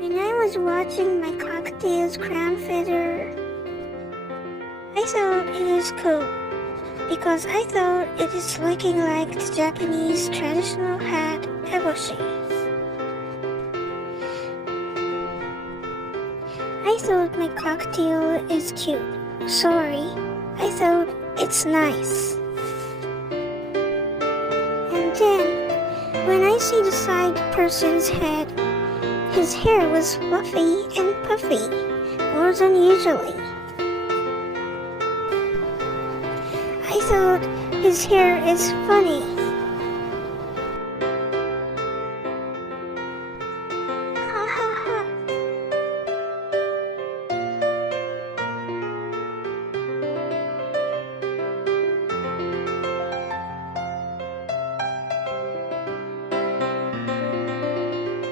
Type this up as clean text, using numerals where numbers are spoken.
When I was watching my cockatiel's crown feather, I thought it is cool because I thought it is looking like the Japanese traditional hat eboshi. I thought my cockatiel is cute. Sorry, I thought it's nice. And then, when I see the side person's head, his hair was fluffy and puffy, more than usually. I thought his hair is funny.